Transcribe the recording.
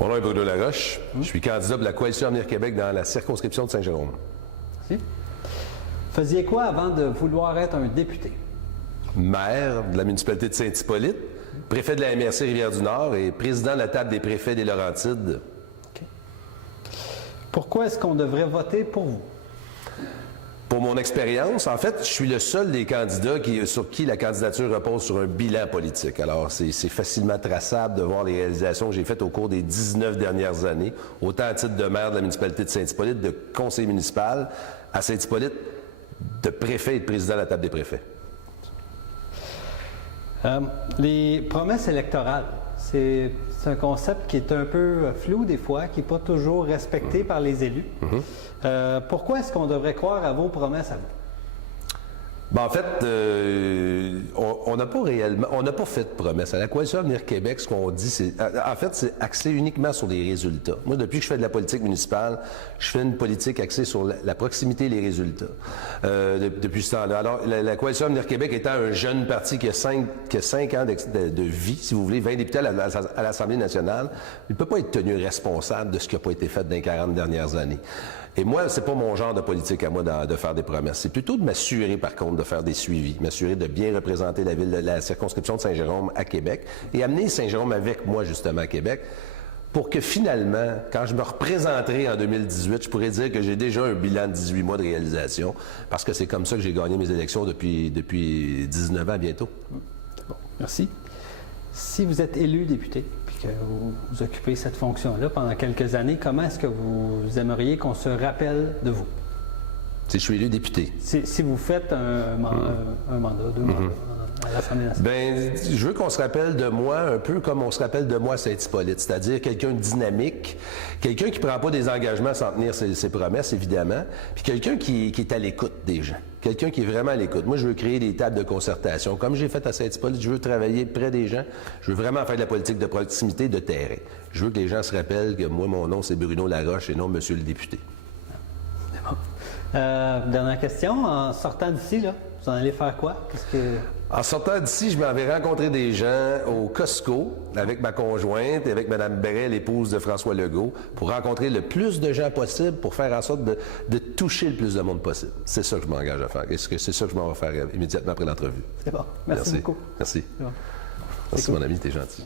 Mon nom est Bruno Laroche. Je suis candidat de la Coalition Avenir Québec dans la circonscription de Saint-Jérôme. Merci. Faisiez quoi avant de vouloir être un député? Maire de la municipalité de Saint-Hippolyte, préfet de la MRC Rivière-du-Nord et président de la table des préfets des Laurentides. Okay. Pourquoi est-ce qu'on devrait voter pour vous? Pour mon expérience, en fait, je suis le seul des candidats sur qui la candidature repose sur un bilan politique. Alors, c'est facilement traçable de voir les réalisations que j'ai faites au cours des 19 dernières années, autant à titre de maire de la municipalité de Saint-Hippolyte, de conseiller municipal à Saint-Hippolyte, de préfet et de président de la table des préfets. Les promesses électorales, c'est un concept qui est un peu flou des fois, qui n'est pas toujours respecté par les élus. Pourquoi est-ce qu'on devrait croire à vos promesses à vous? Ben, en fait, on n'a pas réellement, on n'a pas fait de promesse. À la Coalition Avenir Québec, ce qu'on dit, c'est, en fait, c'est axé uniquement sur les résultats. Moi, depuis que je fais de la politique municipale, je fais une politique axée sur la proximité et les résultats. Depuis ce temps-là. Alors, la Coalition Avenir Québec étant un jeune parti qui a 5 ans de vie, si vous voulez, 20 députés à l'Assemblée nationale, il ne peut pas être tenu responsable de ce qui n'a pas été fait dans les 40 dernières années. Et moi, c'est pas mon genre de politique à moi de faire des promesses. C'est plutôt de m'assurer, par contre, de faire des suivis, m'assurer de bien représenter la ville, la circonscription de Saint-Jérôme à Québec et amener Saint-Jérôme avec moi, justement, à Québec, pour que finalement, quand je me représenterai en 2018, je pourrais dire que j'ai déjà un bilan de 18 mois de réalisation, parce que c'est comme ça que j'ai gagné mes élections depuis 19 ans bientôt. Bon, merci. Si vous êtes élu député, que vous occupez cette fonction-là pendant quelques années, comment est-ce que vous aimeriez qu'on se rappelle de vous? Si je suis élu député. Si vous faites un mandat, 2 mandats à l'Assemblée nationale. Bien, je veux qu'on se rappelle de moi un peu comme on se rappelle de moi à Saint-Hippolyte, c'est-à-dire quelqu'un de dynamique, quelqu'un qui ne prend pas des engagements sans tenir ses promesses, évidemment, puis quelqu'un qui est à l'écoute des gens. Quelqu'un qui est vraiment à l'écoute. Moi, je veux créer des tables de concertation. Comme j'ai fait à Saint-Hippolyte, je veux travailler près des gens. Je veux vraiment faire de la politique de proximité, de terrain. Je veux que les gens se rappellent que moi, mon nom, c'est Bruno Laroche et non Monsieur le député. C'est bon. Dernière question. En sortant d'ici, là, vous en allez faire quoi? En sortant d'ici, je m'en vais rencontrer des gens au Costco avec ma conjointe et avec Mme Bray, l'épouse de François Legault, pour rencontrer le plus de gens possible pour faire en sorte de toucher le plus de monde possible. C'est ça que je m'engage à faire. C'est ça que je m'en vais faire immédiatement après l'entrevue. C'est bon. Merci beaucoup. Merci. Bon. Merci, mon ami, t'es gentil.